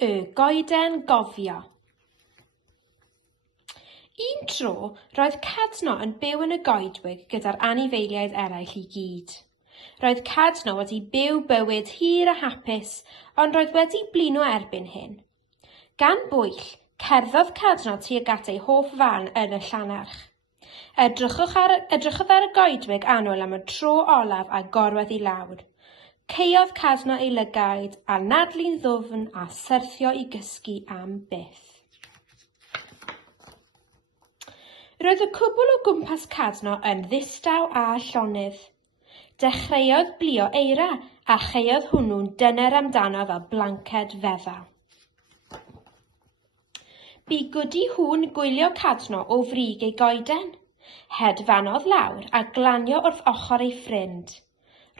Goeden Gofio. Un tro, roedd cadno yn byw yn y goedwig gyda'r anifeiliaid eraill I gyd. Roedd cadno wedi byw bywyd hir a hapus, ond roedd wedi blino erbyn hyn. Gan bwyll, cerddodd cadno tuag at ei hoff fan yn y Llanerch. Edrychodd ar y goedwig annwyl am y tro olaf a gorwedd I lawr. Caeodd cadno ei lygaid a nadlu'n ddwfn a syrthio I gysgu am byth. Roedd y cwbl o gwmpas cadno yn ddistaw a llonydd. Dechreuodd blio eira a chaeodd hwnnw'n dyner amdano fel blanced feddal. Bu gwdi hwn gwylio cadno o frig ei goeden. Hedfanodd lawr a glanio wrth ochr ei ffrind.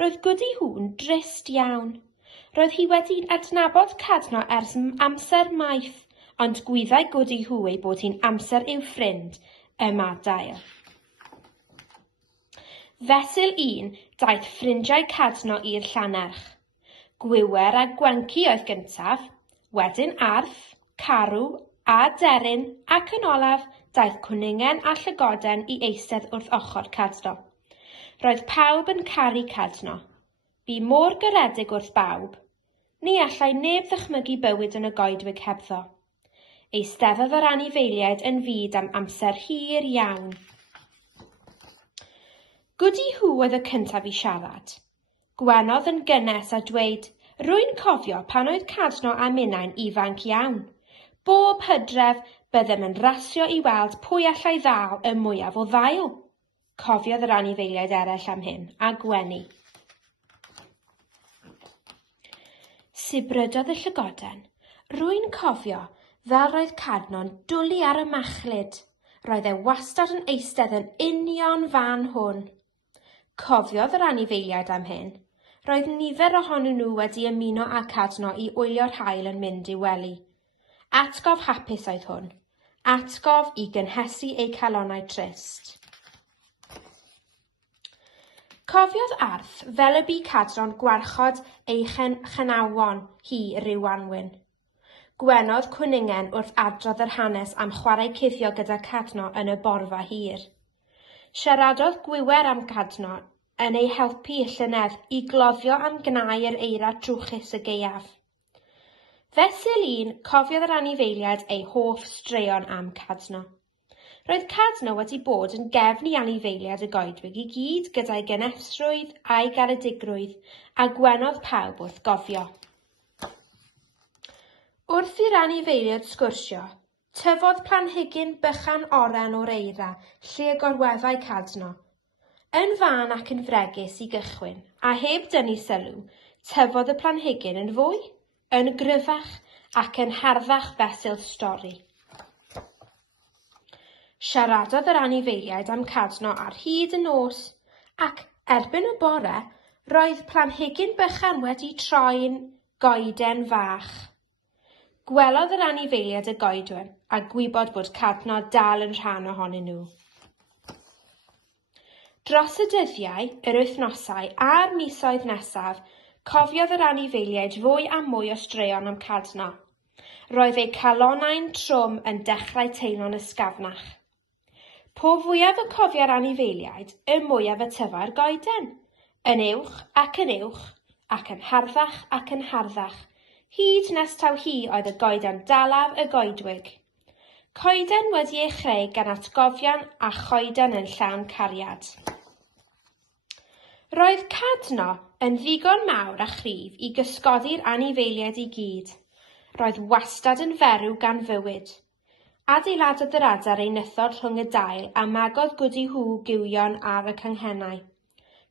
Roedd gwdi hwn drist iawn. Roedd hi wedi adnabod cadno ers amser maith, ond gwyddai gwdi hw ei bod hi'n amser i'w ffrind, y madael. Fesul un daeth ffrindiau cadno i'r Llanerch. Gwywer a gwenci oedd gyntaf, wedyn arth, carw a deryn ac yn olaf daeth cwningen a llygoden I eistedd wrth ochr cadno. Roedd pawb yn caru cadno. Bu mor garedig wrth bawb, ni allai neb ddychmygu bywyd yn y goedwig hebddo. Eisteddodd yr anifeiliaid yn fyd am amser hir iawn. Gwdi hw oedd y cyntaf I siarad. Gwenodd yn gynnes a dweud, rwy'n cofio pan oedd cadno a minnau'n ifanc iawn. Bob hydref byddem yn rasio I weld pwy allai ddal y mwyaf o ddail. Cofiodd yr anifeiliaid eraill am hyn, a gwenu. Sibrydodd y llygoden. Rwy'n cofio fel roedd cadno'n dwlu ar y machlud. Roedd e wastad yn eistedd yn union fan hwn. Cofiodd yr anifeiliaid am hyn. Roedd nifer ohonyn nhw wedi ymuno â cadno I wylio'r haul yn mynd I wely. Atgof hapus oedd hwn. Atgof I gynhesu ei calonnau trist. Cofiodd arth fel y bu cadno'n gwarchod ei chynawon hi rhywun. Gwenodd cwningen wrth adrodd yr hanes am chwarae cuddio gyda cadno yn y borfa hir. Siaradodd gwywer am cadno yn ei helpu I llynedd I gloddio am gnau'r eira trwchus y gaeaf. Fesul un cofiodd yr anifeiliaid ei hoff straeon am cadno. Roedd cadno wedi bod yn gefn I anifeiliaid y goedwig I gyd gyda'i gynesrwydd a'i garedigrwydd a gwenodd pawb wrth gofio. Wrth i'r anifeiliaid sgwrsio, tyfodd planhigyn bychan oren o'r eira lle gorweddau cadno. Yn fan ac yn fregus I gychwyn, a heb dynnu sylw, tyfodd y planhigyn yn fwy, yn gryfach ac yn harddach fesul Stori. Siaradodd yr anifeiliaid am cadno ar hyd y nos, ac erbyn y bore, roedd planhigyn bychan wedi troi'n goeden fach. Gwelodd yr anifeiliaid y goedwig a gwybod bod cadno dal yn rhan ohonyn nhw. Dros y dyddiau, yr wythnosau a'r misoedd nesaf, cofiodd yr anifeiliaid fwy a mwy o straeon am cadno. Roedd ei calonnau'n trwm yn dechrau teimlo'n ysgafnach. Po fwyaf y cofio'r anifeiliaid, y mwyaf y tyfa'r goeden. Yn uwch ac yn uwch, ac yn harddach ac yn harddach, hyd nes taw hi oedd y goeden dalaf y goedwig. Coeden wedi ei chreu gan atgofion a choeden yn llawn cariad. Roedd cadno yn ddigon mawr a chrif I gysgodi'r anifeiliaid I gyd. Roedd wastad yn ferw gan fywyd. Adeiladodd yr adar ei nythod rhwng y dail a magodd gwdi hw gywion ar y canghennau.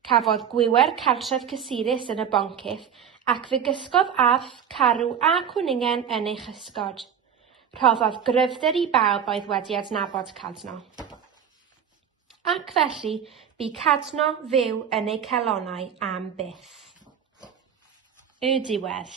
Cafodd gwywer cartref cysurus yn y boncyff ac fe gysgodd arth, carw a cwningen yn ei chysgod. Rhoddodd gryfder I bawb oedd wedi adnabod cadno. Ac felly, bu cadno fyw yn ei calonnau am byth. Y diwedd.